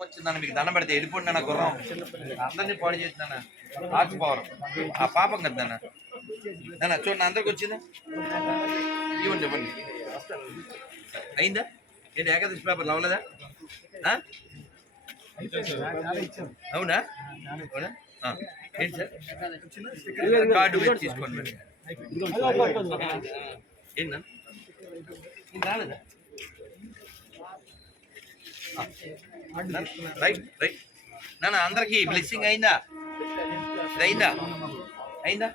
వచ్చిందని మీకు దండం పెడితే వెళ్ళిపోండి అన్న గుర్రం అందరినీ పాడు చేసిందన్న ఆర్ట్స్ పవర్ ఆ పాపం కదా అన్న నాన్న చూడండి అందరికి వచ్చిందా ఇవ్వండి ఇవ్వండి అయిందా ఏంటి ఏకాదశి పేపర్ అవ్వలేదా ఆ? అవునా అవునా ఆ. ఏంటి సార్ కార్డు పెట్టి తీసుకోండి మరి ఏంటన్నా ఇది రాలేదా రైట్ రైట్. నాన్న అందరికి బ్లెస్సింగ్ అయిందా? ఇది అయిందా? అయిందా?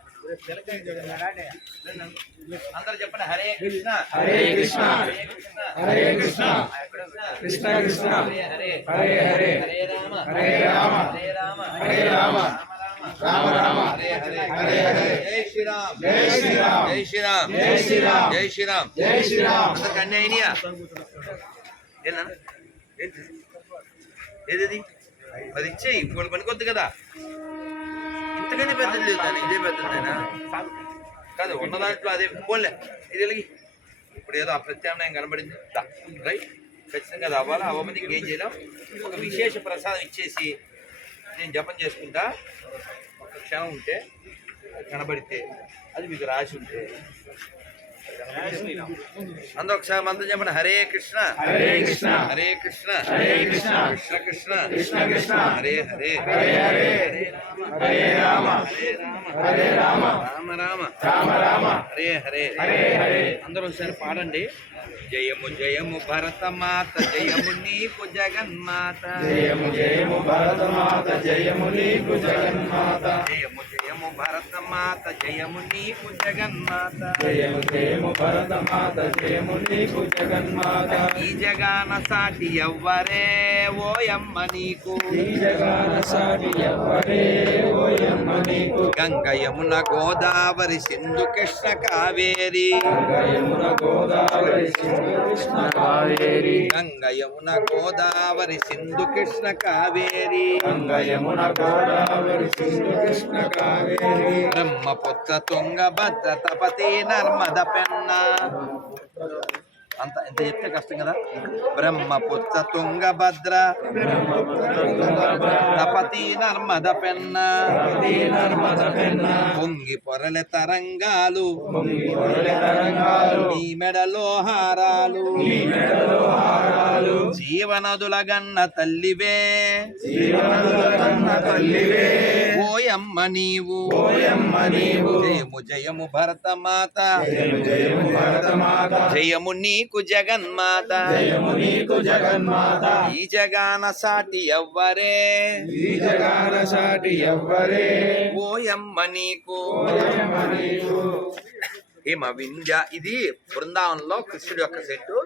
అందరు చెప్పండి హరే కృష్ణ. హరే కృష్ణ. హరే కృష్ణ. కృష్ణ కృష్ణ. హరే హరే. హరే హరే హరే రామ. హరే రామ. హరే రామ హరే రామ. రామ రామ హరే హరే. హరే హరే జై శ్రీరామ్. జై శ్రీరామ్. జై శ్రీరామ్. జై శ్రీరామ్. జై శ్రీరామ్. జై శ్రీరామ్. అందరికి అన్ని అయినాయా? ఏంటన్నా ఏంటి? ఏది అది ఇచ్చేయి ఇప్పుడు పనికొద్దు కదా. ఇంతకనే పెద్దది లేదు దాన్ని ఇదే పెద్దదేనా? కాదు ఉన్న దాంట్లో అదే. పోలే ఇది వెళ్ళి ఇప్పుడు ఏదో ఆ ప్రత్యామ్నాయం కనబడింది రైట్. ఖచ్చితంగా అది అవ్వాలా? అవ్వమని ఇంకేం చేయలేం. ఒక విశేష ప్రసాదం ఇచ్చేసి నేను జపం చేసుకుంటా. ఒక క్షణం ఉంటే అది కనబడితే అది మీకు రాసి ఉంటే అందరూ ఒకసారి మంత్రం చెప్పండి హరే కృష్ణ. హరే కృష్ణ. హరే కృష్ణ. హరే కృష్ణ. కృష్ణ కృష్ణ. కృష్ణ కృష్ణ. హరే హరే. హరే హరే. హరే రామ హరే రామ. హరే రామ. రామ రామ. రామ రామ. హరే హరే. హరే హరే. అందరూ ఒకసారి పాడండి. జయము జయము భరత మాత జయము నీకు జగన్మాత. జయము జయము భరతమాత జయము నీకు జగన్మాత. జయము జయము భరత మాత జయము నీకు జగన్మాత. జయము జయము భరతమాత జయము నీకు జగన్మాత. ఈ జగాన సాటి ఎవ్వరే ఓయమ్మ నీకు. ఈ జగాన సాటి ఎవ్వరే ఓయమ్మ నీకు. గంగ యమున గోదావరి సింధు కృష్ణ కావేరి. గంగయమున గోదావరి సింధు కృష్ణ కావేరి గంగ యమున గోదావరి సింధు కృష్ణ కావేరి. గంగయమున గోదావరి సింధు కృష్ణ కావేరి. బ్రహ్మపుత్ర తుంగభద్ర తపతి నర్మద పెన్న. అంత ఎంత చెప్తే కష్టం కదా? బ్రహ్మపుత్ర తుంగభద్ర తపతి నర్మద పెన్న నర్మద పెన్న పొంగి పొరల తరంగాలు నీ మెడలో హారాలు జీవనదుల గన్న తల్లివే తల్లివే ఓయమ్మ నీవు ఓయమ్మ నీవు జయము జయము భరతమాత మాత జయము నీ నీకు జగన్మాత. జయము నీకు జగన్మాత. ఈ జగాన సాటి ఎవ్వరే. ఈ జగాన సాటి ఎవ్వరే. ఓయమ్మ నీకు. ఓయమ్మ నీకు. హిమ వింధ్య ఇది బృందావనంలో కృష్ణుడి యొక్క సెట్టు.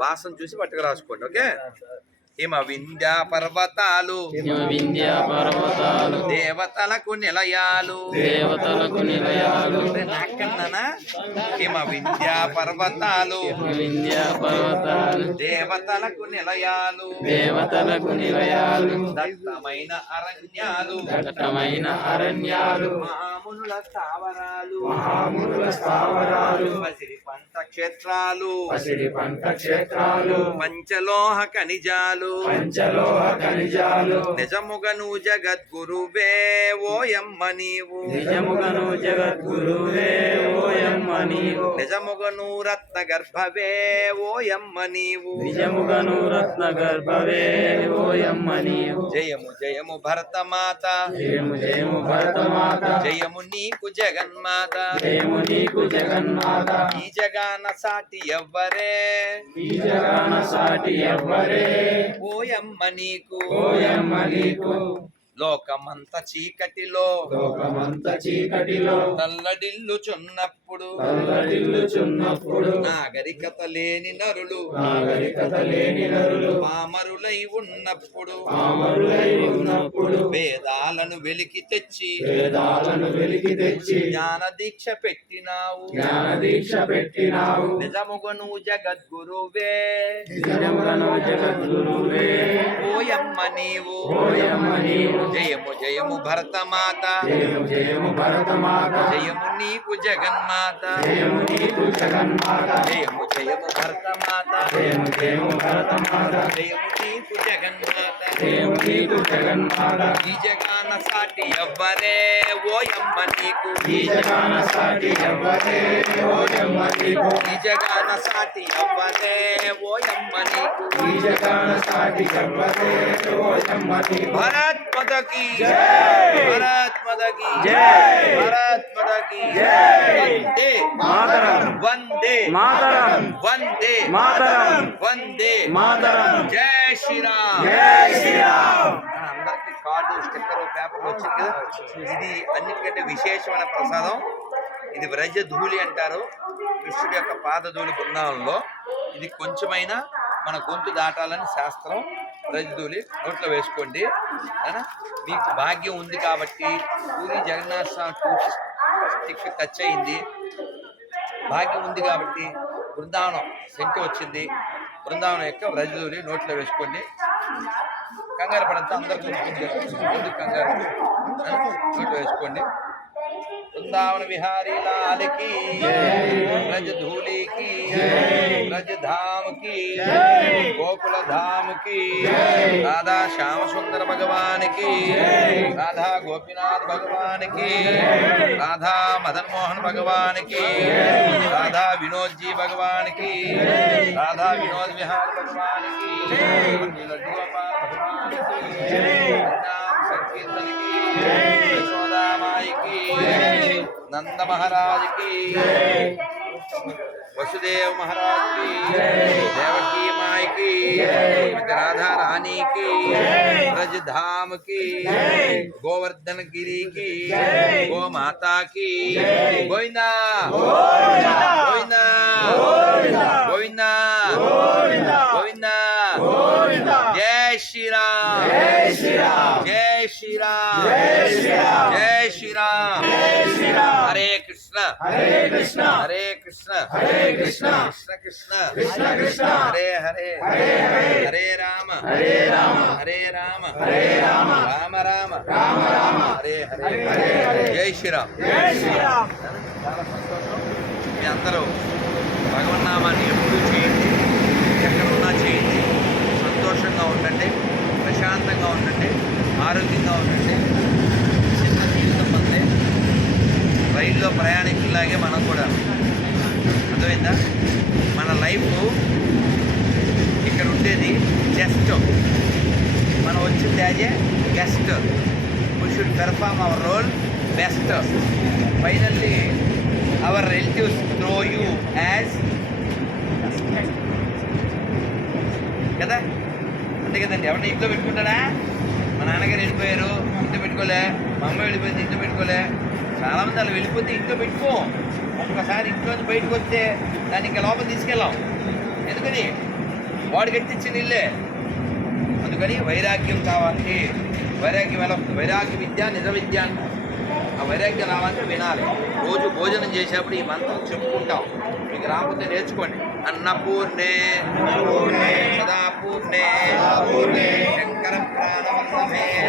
వాసన చూసి పట్టుకు రాసుకోండి ఓకే? హిమ వింధ్య పర్వతాలు. హిమ వింధ్య పర్వతాలు. దేవతలకు నిలయాలు. దేవతలకు నిలయాలు. నాకన్నానా హిమ వింధ్య పర్వతాలు. వింధ్య పర్వతాలు. దేవతలకు నిలయాలు. దేవతలకు నిలయాలు. దట్టమైన అరణ్యాలు. దట్టమైన అరణ్యాలు. మహామునుల స్థావరాలు. మహామునుల స్థావరాలు. పసిడి పంట క్షేత్రాలు. పసిడి పంట క్షేత్రాలు. పంచలోహ ఖనిజాలు. పంచలోహ ఖనిజాలు. నిజముగను జగద్గురువే ఓయమ్మ నీవు. నిజముగను జగద్గురువే ఓయమ్మ నీవు. నిజముగను రత్న గర్భవే ఓయమ్మ నీవు. నిజముగను రత్న గర్భవే ఓయమ్మ నీవు. జయము జయము భరతమాత. జయము జయము భరతమాత. జయము నీకు జగన్మాత. జయము నీకు జగన్మాత. ఈ జగాన సాటి ఎవ్వరే. ఈ జగాన సాటి ఎవ్వరే. ఓయమ్మ నీకు. ఓయమ్మ నీకు. లోకమంత చీకటిలో లోకమంత చీకటిలో తల్లడిల్లుచున్నప్పుడు తల్లడిల్లుచున్నప్పుడు నాగరికత లేని నరులు నాగరికత లేని నరులు పామరులై ఉన్నప్పుడు పామరులై ఉన్నప్పుడు వేదాలను వెలికి తెచ్చి వేదాలను వెలికి తెచ్చి జ్ఞాన దీక్ష పెట్టినావు జ్ఞాన దీక్ష పెట్టినావు నిజముగను జగద్గురువే నిజముగను జగద్గురువే ఓయమ్మ నీవు ఓయమ్మ నీవు జయము జయము భరతమాత. జయము జయము భరతమాత. జయము నీకు జగన్మాత. జయము నీకు జగన్మాత. జయము జయము భరతమాత. జయము జయము భరతమాత. జయము జగన్మాత దేవుని జగన్మాత ఈ జగాన సాటి ఎవ్వరే ఓ యమ్మ నీకు ఈ జగాన సాటి ఎవ్వరే ఓ యమ్మ నీకు ఈ జగాన సాటి ఎవ్వరే ఓ యమ్మ నీకు ఈ జగాన సాటి ఎవ్వరే ఓ యమ్మ నీకు భరత్ మదకి జై భరత్ మదకి జై భరత్ మదకి జై మాతరం వందే మాతరం వందే మాతరం వందే మాతరం జై జై శ్రీరామ్. అందరికి కార్డు స్టిక్కర్ పేపర్ వచ్చింది కదా. ఇది అన్నిటికంటే విశేషమైన ప్రసాదం. ఇది వ్రజ ధూళి అంటారు. కృష్ణుడి యొక్క పాదధూళి బృందావనంలో. ఇది కొంచెమైనా మన గొంతు దాటాలని శాస్త్రం. వ్రజధూళి నోట్లో వేసుకోండి. మీకు భాగ్యం ఉంది కాబట్టి Puri Jagannath Swami tooth stick touch అయింది. భాగ్యం ఉంది కాబట్టి బృందావనం శంకు వచ్చింది. బృందావనం యొక్క వ్రజధూళి నోట్లో వేసుకోండి. కంగారు పడంతా అందరికీ ఉంటుంది. ఎందుకు కంగారు నోట్లో వేసుకోండి. బృందావన విహారీ లాలకి రజ ब्रज धूली की ब्रज धाम की गोकुल धाम की राधा श्याम सुंदर भगवान की राधा गोपीनाथ भगवान की राधा मदन मोहन भगवान की राधा विनोद जी भगवान की राधा विनोद विहार भगवान की लड्डू गोपाल भगवान की नाम संकीर्तन की यशोदा माई की नंद महाराज की वसुदेव महाराज की देवकी माई की राधा रानी की ब्रज धाम की गोवर्धन गिरी की गो माता की गोविंदा। गोविंदा। गोविंदा। गोविंदा। जय श्री राम जय श्री राम जय श्री राम जय श्री राम హరే కృష్ణ. హరే కృష్ణ. హరే కృష్ణ. కృష్ణ కృష్ణ. కృష్ణ కృష్ణ. హరే హరే. హరే హరే. హరే రామ. హరే రామ. హరే రామ. హరే రామ. రామ రామ. రామ రామ. హరే హరే. హరే హరే. జై శ్రీరామ్. జై శ్రీరామ్. చాలా సంతోషం. మీ అందరూ భగవన్నామాన్ని ఎప్పుడూ చేయండి. ఎక్కడున్నా చేయండి. సంతోషంగా ఉండండి. ప్రశాంతంగా ఉండండి. ఆరోగ్యంగా ఉండండి. రైల్లో ప్రయాణికుల్లాగే మనం కూడా. అర్థమైందా? మన లైఫ్ ఇక్కడ ఉండేది జస్ట్. మనం వచ్చింది as a guest. We should perform our role best finally our relatives through you as కదా? అంతే కదండి. ఎవరిని ఇంట్లో పెట్టుకుంటాడా? మా నాన్నగారు వెళ్ళిపోయారు. ఇంట్లో పెట్టుకోలే. మా అమ్మ వెళ్ళిపోయింది. ఇంట్లో పెట్టుకోలే. చాలామంది అలా వెళ్ళిపోతే ఇంట్లో పెట్టుకో. ఒక్కసారి ఇంట్లో నుంచి బయటకు వస్తే దాన్ని ఇంకా లోపల తీసుకెళ్ళాం. ఎందుకని? వాడికి ఎత్తిచ్చిన ఇల్లే. అందుకని వైరాగ్యం కావాలి. వైరాగ్యం ఎలా వైరాగ్య విద్య నిజ విద్య ఆ వైరాగ్యం రావాలంటే వినాలి. రోజు భోజనం చేసేప్పుడు ఈ మంత్రం చెప్పుకుంటాం. మీకు రాకపోతే నేర్చుకోండి. అన్నపూర్ణే సదాపూర్ణే శంకర ప్రాణమే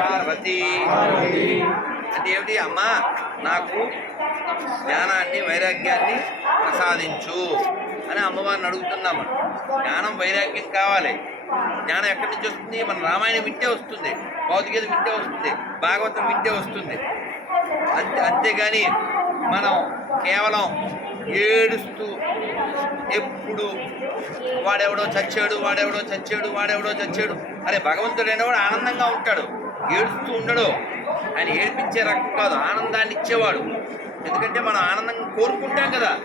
పార్వతీ అంటే ఏమిటి అమ్మా నాకు జ్ఞానాన్ని వైరాగ్యాన్ని ప్రసాదించు అని అమ్మవారిని అడుగుతున్నాము జ్ఞానం వైరాగ్యం కావాలి. జ్ఞానం ఎక్కడి నుంచి వస్తుంది? మన రామాయణం వింటే వస్తుంది. భౌతికత వింటే వస్తుంది. భాగవతం వింటే వస్తుంది. అంతే అంతేగాని మనం కేవలం ఏడుస్తూ ఎప్పుడు వాడెవడో చచ్చాడు వాడెవడో చచ్చాడు వాడెవడో చచ్చాడు. అరే భగవంతుడు అనేవాడు ఆనందంగా ఉంటాడు. ఏడుస్తూ ఉండడు. ఆయన ఏడిపించే రకం కాదు ఆనందాన్ని ఇచ్చేవాడు. ఎందుకంటే మనం ఆనందం కోరుకుంటాం కదా.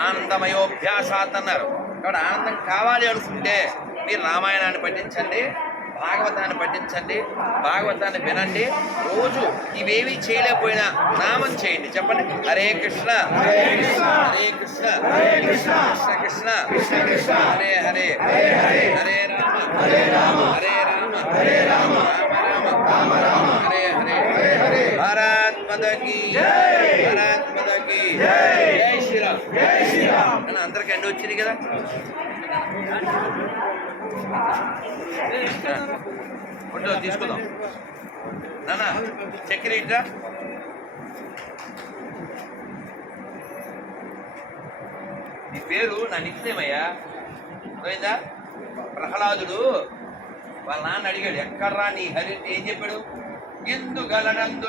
ఆనందమయోభ్యాసాత్ అన్నారు. కాబట్టి ఆనందం కావాలి అనుకుంటే మీరు రామాయణాన్ని పఠించండి. భాగవతాన్ని పఠించండి భాగవతాన్ని వినండి. రోజు ఇవేవి చేయలేకపోయినా నామం చేయండి. చెప్పండి. హరే కృష్ణ. హరే కృష్ణ. హరే కృష్ణ. హరే కృష్ణ. కృష్ణ కృష్ణ. కృష్ణ కృష్ణ. హరే హరే. హరే రామ. హరే రామ. హరే రామ. హరే రామ. రామ రామ. హరే హరే. హరే హరే. భారత్ మాతా కీ. జై. భారత్ జై. శ్రీరామ్. జై శ్రీరామ్. అందరికి ఎండ వచ్చింది కదా? ఫోటో తీసుకుందాం. నాన్న చక్కెర ఇట్లా నీ పేరు నా నిత్యమయ్యా పోయిందా ప్రహ్లాదుడు వాళ్ళ నాన్న అడిగాడు ఎక్కడ్రా నీ హరి ఏం చెప్పాడు? ఎందు గలడందు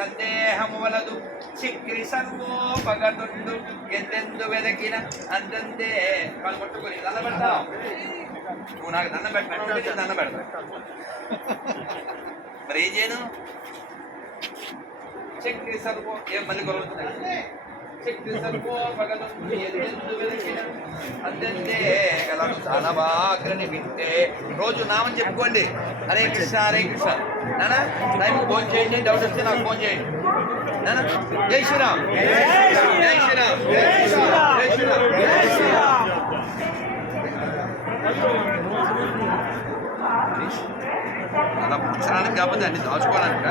సందేహము వలదు. చిక్రి సర్వోపగతుండు. ఎందెందు వెదకిన అందంతే వాళ్ళు కొట్టుకొని నిలబడతాం నువ్వు నాకు దండం పెట్ట దండం పెడతా. మరి ఏం చేయను? చెక్ సర్వో ఏం మళ్ళీ కొలుగుతున్నాయి చక్రి సర్వో పగలందు ఎందెందు వెదకిన అందంతే గలడు వింటే రోజు నామని చెప్పుకోండి. హరే కృష్ణ హరే కృష్ణ. నానా? టైం ఫోన్ చేయండి డౌట్ వస్తే నాకు ఫోన్ చేయండి. నానా? జై శ్రీరామ్. జై శ్రీరామ్ జై శ్రీరామ్ జై శ్రీరామ్ అలా పంచడానికి కాకపోతే అన్ని దాచుకోవడానిక?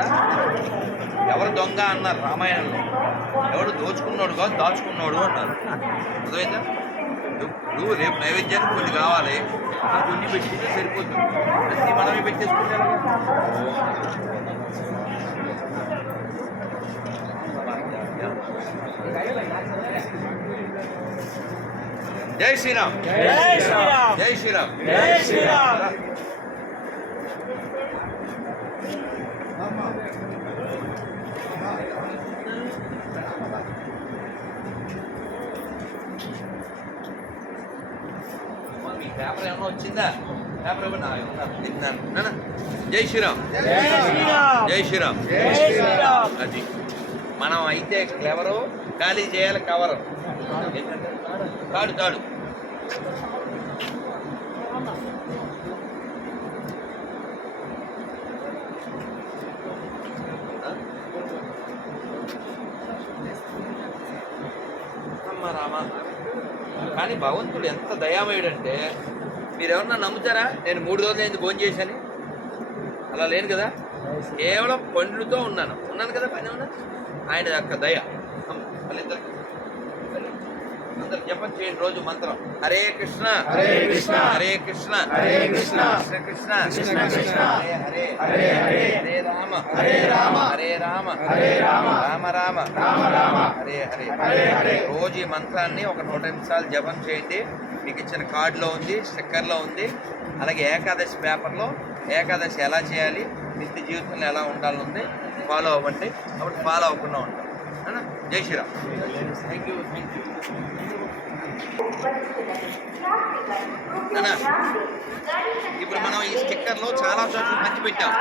ఎవరు దొంగ అన్నారు రామాయణంలో? ఎవడు దోచుకున్నాడు కాదు దాచుకున్నాడు అన్నారు అర్థమైందా? నువ్వు రేపు నైవేద్యానికి కొన్ని కావాలి. కొన్ని పెట్టుకుంటే సరిపోతుంది. అన్నీ మనమే పెట్టేసుకుంటే జై శ్రీరామ్. జై శ్రీరామ్. జై శ్రీరామ్. జై శ్రీరామ్. పేపర్ ఏమన్నా వచ్చిందా? పేపర్ ఇవ్వండి నా ఉన్నాను. విన్నాను. నాన్న, జై శ్రీరామ్. జై శ్రీరామ్. జై శ్రీరామ్. జై శ్రీరామ్. అది. మనం అయితే క్లెవరు ఖాళీ చేయాలి కవరు తాడు తాడు అమ్మ రామా కానీ భగవంతుడు ఎంత దయామయుడంటే మీరు ఎవరన్నా నమ్ముతారా? నేను మూడు రోజులు అయింది భోజనం చేశాను. అలా లేను కదా? కేవలం పండ్లతో ఉన్నాను. ఉన్నాను కదా పని ఉన్నా ఆయన యొక్క దయ. అమ్మ, వాళ్ళిద్దరికి. అందరు జపం చేయండి రోజు మంత్రం హరే కృష్ణ హరే కృష్ణ. హరే కృష్ణ హరే కృష్ణ. కృష్ణ కృష్ణ కృష్ణ కృష్ణ. హరే హరే హరే హరే. హరే రామ హరే రామ. హరే రామ హరే రామ. రామ రామ రామ రామ. హరే హరే హరే హరే. రోజు ఈ మంత్రాన్ని ఒక నూట నిమిషాలు జపం చేయండి మీకు ఇచ్చిన కార్డులో ఉంది స్టిక్కర్లో ఉంది అలాగే ఏకాదశి పేపర్లో ఏకాదశి ఎలా చేయాలి నిత్య జీవితంలో ఎలా ఉండాలని ఉంది ఫాలో అవ్వండి అప్పుడు ఫాలో అవ్వకుండా ఉంటాం? జై Sriram thank you thank you ఇప్పుడు మనం ఈ స్టిక్కర్లో చాలా చోట్ల పంచి పెట్టాం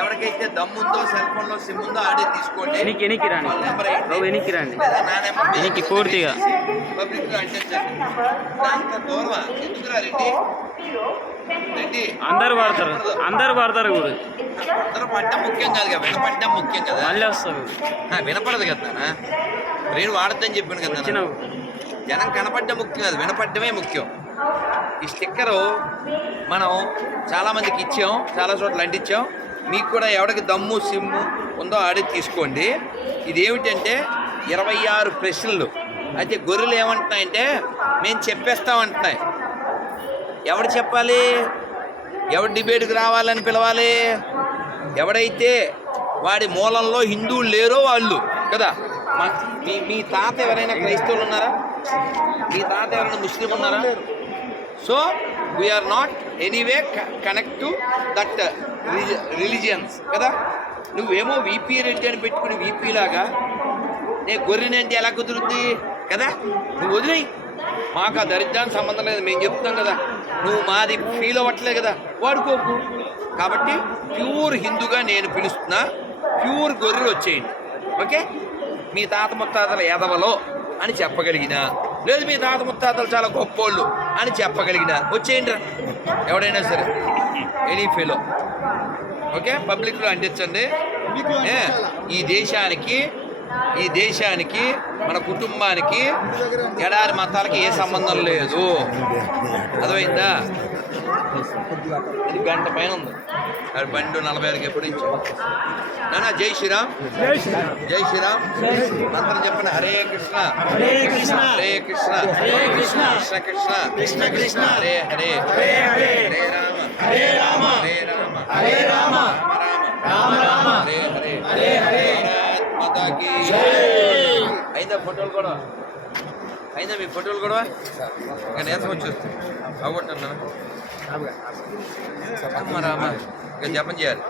ఎవరికైతే దమ్ముందో సెల్ ఫోన్లో సిమ్ ఉందో ఆడే తీసుకోండి. వెనక్కి వెనక్కి రండి. వాళ్ళ నెంబర్ ఏంటి? బాబు వెనక్కి రండి. లేదా నా నెంబర్ మీద వెనక్కి పూర్తిగా. అంటించండి అంత రెడ్డి? రెడ్డి అందరు పడతారు అందరు పడతారు గురు అందరూ పడ్డం ముఖ్యం కాదు కదా వినపడ్డం ముఖ్యం కదా. మళ్ళీ వస్తారు వినపడదు కదా బ్రెయిన్ వాడద్దని చెప్పాను కదా. జనం కనపడడం ముఖ్యం కాదు వినపడమే ముఖ్యం. ఈ స్టిక్కరు మనం చాలామందికి ఇచ్చాం చాలా చోట్ల అంటించాం. మీకు కూడా ఎవరికి దమ్ము సిమ్ము ఉందో ఆడి తీసుకోండి. ఇది ఏమిటంటే ఇరవై ఆరు ప్రశ్నలు. అయితే గొర్రెలు ఏమంటున్నాయంటే మేము చెప్పేస్తామంటున్నాయి. ఎవడు చెప్పాలి? ఎవడు డిబేట్కి రావాలని పిలవాలి? ఎవడైతే వాడి మూలంలో హిందువులు లేరో వాళ్ళు కదా? మా- మీ మీ తాత ఎవరైనా క్రైస్తవులు ఉన్నారా? మీ తాత ఎవరైనా ముస్లిం ఉన్నారా? So we are not anyway connect to that religions కదా? నువ్వేమో వీపీ రెడ్డి అని పెట్టుకుని వీపీ లాగా నేను గొర్రెనంటే ఎలా కుదురుద్ది కదా? నువ్వు వదిలేయి. మాకు ఆ దరిద్రానికి సంబంధం లేదు మేము చెప్తాం కదా. నువ్వు మాది ఫీల్ అవ్వట్లేదు కదా వాడుకోకు. కాబట్టి ప్యూర్ హిందూగా నేను పిలుస్తున్నా ప్యూర్ గొర్రెలు వచ్చేయండి. ఓకే? మీ తాత ముత్తాతల ఎదవలో అని చెప్పగలిగిన. లేదు మీ తాత ముత్తాతలు చాలా గొప్పోళ్ళు అని చెప్పగలిగిన. వచ్చేయండి రా ఎవడైనా సరే. Any fellow. ఓకే? పబ్లిక్లో అంటించండి ఈ దేశానికి ఈ దేశానికి మన కుటుంబానికి ఎడారి మతాలకి ఏ సంబంధం లేదు. అర్థమైందా? ఇది గంట పైన ఉంది. అది బండి నలభై ఆరుకి ఎప్పుడు ఇచ్చాం నానా జై శ్రీరామ్. జై శ్రీరామ్. జై శ్రీరామ్. మంత్రం చెప్పండి. హరే కృష్ణ. హరే కృష్ణ. హరే కృష్ణ. హరే కృష్ణ. కృష్ణ కృష్ణ. కృష్ణ కృష్ణ. హరే హరే. హరే హరే. హరే రామ. హరే రామ. హరే రామ. హరే రామ రామ. రామ రామ. హరే హరే. హరే హరే. మాతాకి అయిందా ఫోటోలు కూడా. అయిందా మీ ఫోటోలు కూడా? ఇంకా నేసం వచ్చేస్తుంది. అవగొట్టన్నా అమ్మ రామ ఇంకా జపం చేయాలి.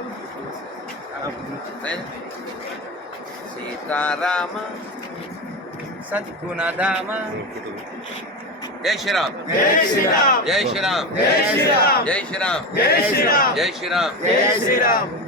సీతారామ సద్గుణధామ. జై శ్రీరామ్. జై శ్రీరామ్. జై శ్రీరామ్. జై శ్రీరామ్. జై శ్రీరామ్. జై శ్రీరామ్ జై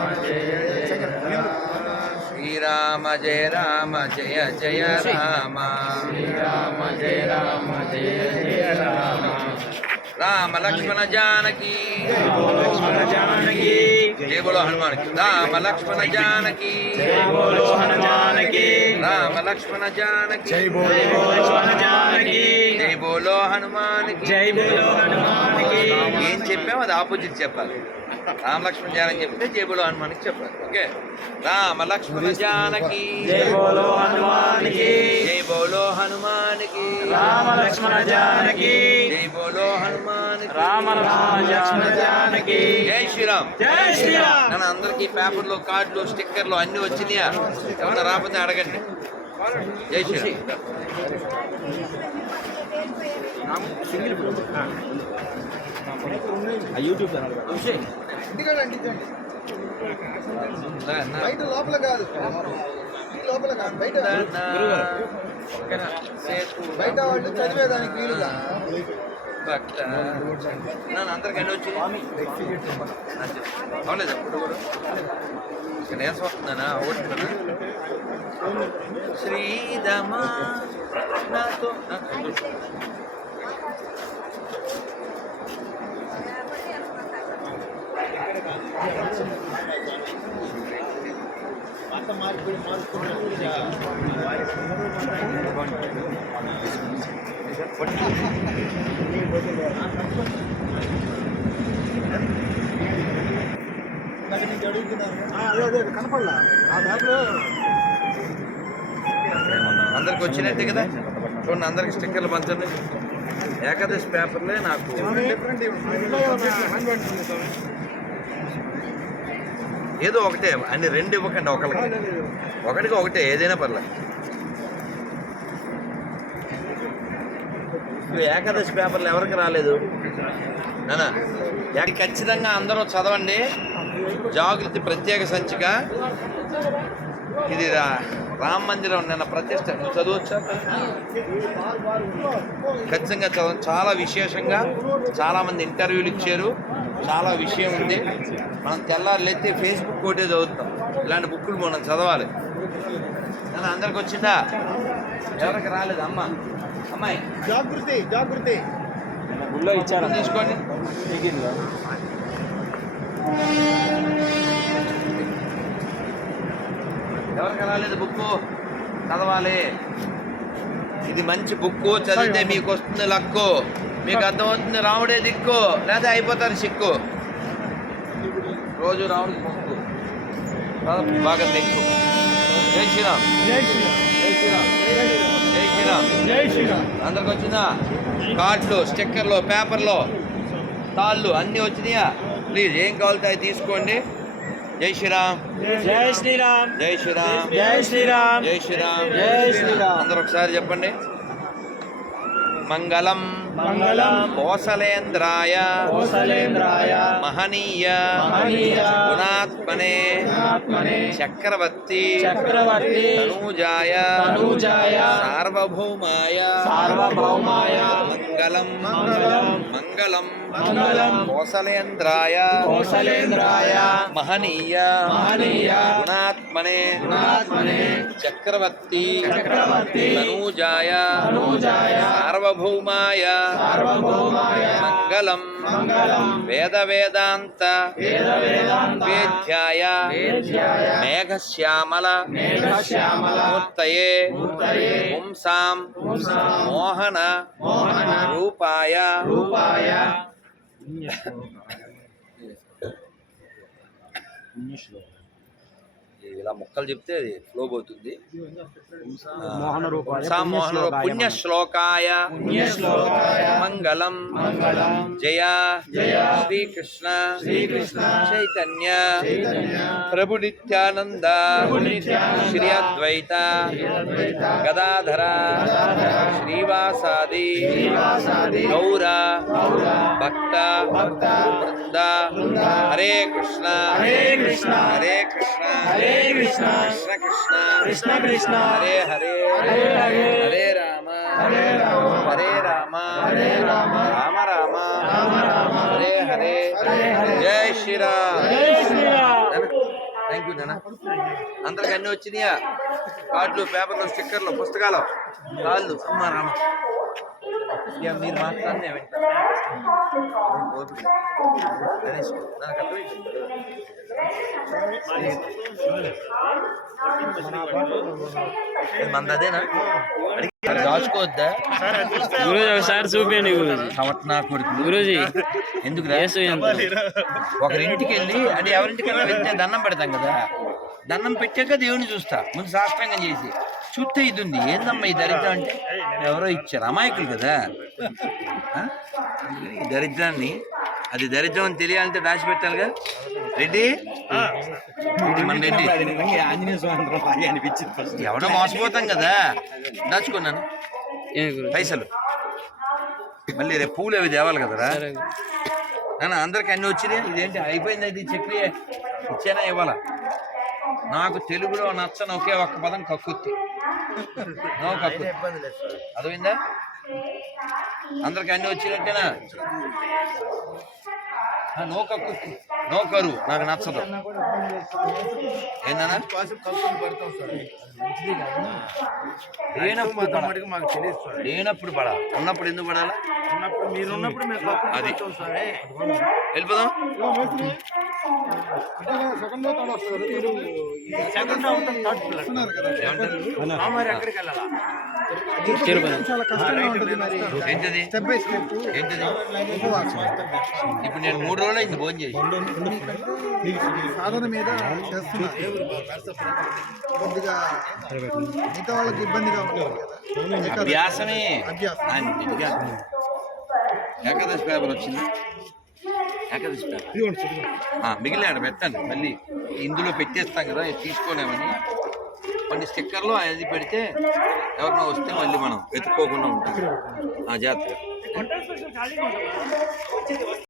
శ్రీరామ జయ రామ జయ జయ రామ. శ్రీరామ జయ రామ జయ జయ రామ. రామ లక్ష్మణ జానకి. లక్ష్మణ జానకి. జయ బోలో హనుమాన్కి రామ లక్ష్మణ జానకి. జై బోలో హనుమానకి. రామ లక్ష్మణ జానకి. జై జై బోలో లక్ష్మణ జానకి. జై బోలో హనుమాన్కి జై బోలో హనుమానకి ఏం చెప్పామో అది ఆపోజిట్ చెప్పాలి. రామ లక్ష్మణ జానకి చెప్తే జై బోలో హనుమాన్కి చెప్పాలి ఓకే రామ లక్ష్మణ జానకి జై బోలో హనుమానకి జై బోలో హనుమాన్కి రామ లక్ష్మణ జానకి జై బోలో హనుమాన్కి రామ లక్ష్మణ జానకి జై శ్రీరామ్ జై శ్రీరామ్ నన్ను అందరికి పేపర్లు కార్డులు స్టిక్కర్లు అన్ని వచ్చినాయా ఎవరన్నా రాకపోతే అడగండి జై శ్రీరామ్ యూట్యూబ్ ఛానల్ ఇంటికాడ అంటించండి బయట లోపల కాదు. లోపల కాదు బయట. బయట వాళ్ళు చదివేదానికి వీలుగా. అందరికీ వచ్చి అవునా చెప్పడు ఇక్కడ ఏం శ్రీదమా నా- కనపడలా ఆ బ్యాగ్ అందరికి వచ్చినట్టే కదా? చూడండి అందరికి స్టిక్కర్లు పంచండి. ఏకాదశి పేపర్లే నాకు డిఫరెంట్ ఇంట్లో ఏమన్నా హ్యాండ్ బ్యాగ్ ఉంది సార్ ఏదో ఒకటే అన్ని రెండు ఇవ్వకండి ఒకరికి ఒకటికి ఒకటే ఏదైనా పర్లేదు. ఏకాదశి పేపర్లు ఎవరికి రాలేదు? నానా ఖచ్చితంగా అందరూ చదవండి. జాగృతి ప్రత్యేక సంచిక. ఇది రా- రామ మందిరం నిన్న ప్రతిష్ట నువ్వు చదవచ్చా? ఖచ్చితంగా చదవ చాలా విశేషంగా చాలామంది ఇంటర్వ్యూలు ఇచ్చారు. చాలా విషయం ఉంది. మనం తెల్లారు లేతే ఫేస్బుక్ ఒకటే చదువుతాం. ఇలాంటి బుక్కులు మనం చదవాలి. నాన్న అందరికి వచ్చిందా? ఎవరికి రాలేదు? అమ్మ. అమ్మాయి. జాగృతి జాగృతి గుళ్ళో ఇచ్చారు తీసుకోండి. ఎవరికి రాలేదు బుక్కు? చదవాలి. ఇది మంచి బుక్కు. చదివితే మీకు వస్తుంది లక్కు. మీకు అర్థమవుతుంది రాముడే దిక్కు లేదా అయిపోతారు సిక్కు రోజు రాముడికి మొక్కు బాగా దిక్కు జై శ్రీరామ్ జై శ్రీరామ్ జై శ్రీరామ్ జై శ్రీరామ్ జై శ్రీరామ్ అందరికి వచ్చిందా కార్డులు స్టిక్కర్లు పేపర్లు తాళ్ళు అన్నీ వచ్చినాయా ప్లీజ్ ఏం కావాలితే అవి తీసుకోండి జై శ్రీరామ్ జై శ్రీరామ్ జై శ్రీరామ్ జై శ్రీరామ్ జై శ్రీరామ్ జై శ్రీరామ్ అందరూ ఒకసారి చెప్పండి మంగళం కోసలేంద్రాయ. కోసలేంద్రాయ. మహనీయ. మహనీయ. గుణాత్మనే. గుణాత్మనే. చక్రవర్తి. చక్రవర్తి. తనూజాయ తనూజాయ సార్వభౌమాయ. సార్వభౌమాయ. మంగళం మంగళం. మంగళం. కోసలేంద్రాయ. కోసలేంద్రాయ. మహనీయ. మహనీయ. గుణాత్మనే. గుణాత్మనే. చక్రవర్తి. చక్రవర్తి. తనూజాయ తనూజాయ సార్వభౌమాయ. సార్వభౌమాయ. మంగళం వేద వేదాంత వేద్యాయ మేఘశ్యామల మూర్తయే పుంసాం మోహన రూపాయ రూపాయ ఇలా మొక్కలు చెప్తే అది ఫ్లో పోతుంది. మోహన పుణ్య శ్లోకాయ పుణ్యశ్లోకాయ మంగళం. మంగళం. జయ. జయ. శ్రీకృష్ణ. శ్రీకృష్ణ. చైతన్య. చైతన్య. ప్రభు నిత్యానంద. ప్రభు నిత్యానంద. శ్రీ అద్వైత. అద్వైత. గదాధర. శ్రీవాసాది. గౌర. గౌర. భక్త. వృంద. హరే కృష్ణ. హరే కృష్ణ. హరే కృష్ణ. హరే కృష్ణ. కృష్ణ కృష్ణ. కృష్ణ కృష్ణ. హరే హరే. హరే హరే. హరే రామ. హరే రామ. హరే రామ. హరే రామ. రామ రామ. రామ రామ. హరే హరే. హరే హరే. జై శ్రీరామ్. జై శ్రీరామ్. థ్యాంక్ యూ నాన్న అందరికి అన్ని వచ్చినాయా? కార్డులు పేపర్లు స్టిక్కర్లు పుస్తకాలు. కాళ్ళు. అమ్మ రామ. ఇక మీరు మాట్లాడినే. గణేష్, నాకు అర్థమైంది. అడిగి- దాచుకోవద్దా గురూజీ ఒకసారి గురూజీ. కొడుకు ఎందుకు? ఒకరింటికి వెళ్ళి అంటే ఎవరింటికైనా వెళ్తే దండం పెడతాం కదా. దండం పెట్టాక దేవుని చూస్తా. ముందు సాష్టాంగం చేసి. చూస్తే ఇది ఉంది. ఏందమ్మా ఈ దరిద్రం అంటే? ఎవరో ఇచ్చారు. అమాయకులు కదా? ఈ దరిద్రాన్ని అది దరిద్రం అని తెలియాలంటే దాచిపెట్టాలిగా? రెడ్డి? మన రెడ్డి. ఆంజనేయ స్వామి బాగా అనిపించింది ఫస్ట్ ఎవడో మోసపోతాం కదా. దాచుకున్నాను. పైసలు. మళ్ళీ రేపు పూలు అవి తేవాలి కదరా? అందరికి అన్ని వచ్చినాయి. ఇదేంటి అయిపోయింది ఇది చక్రియ. ఇచ్చానా ఇవ్వాలా? నాకు తెలుగులో నచ్చని ఒకే ఒక్క పదం కక్కుర్తి. నో కక్కు అర్థమైందా? అందరికి అన్ని వచ్చినట్టేనా? ఆ, నో కక్కుర్తి నో కరు నాకు నచ్చదు. ఏందన్నా? లేనప్పుడు పడ. మాకు తెలియదు లేనప్పుడు పడాలి ఉన్నప్పుడు ఎందుకు పడాలా? ఉన్నప్పుడు మీరు ఉన్నప్పుడు అది. వెళ్ళిపోదాం. సెకండ్లో థర్డ్ వస్తారు మీరు సెకండ్ థర్డ్ వస్తున్నారు కదా. ఏమంటారు? ఆ, మరి ఎక్కడికి వెళ్ళాలా? తిరుపతి చాలా కష్టంగా ఉంటుంది మరి. ఏంటది? స్టెప్ బై స్టెప్ ఏంటది? ఇప్పుడు నేను మూడు రోజులు అయింది భోజనం చేసి. సాధన మీద చేస్తున్నారు. కొద్దిగా మిగతా వాళ్ళకి ఇబ్బందిగా ఉంటుంది కదా. ఏకాదశి. అభ్యాసమే. అభ్యాసం. ఏకాదశి పేపర్ వచ్చింది. ఆ, మిగిలిన ఆడ పెట్టండి మళ్ళీ ఇందులో పెట్టేస్తాం కదా తీసుకోలేమని. కొన్ని స్టిక్కర్లు అది పెడితే ఎవరినో వస్తే మళ్ళీ మనం వెతుక్కోకుండా ఉంటాం. ఆ జాగ్రత్తగా.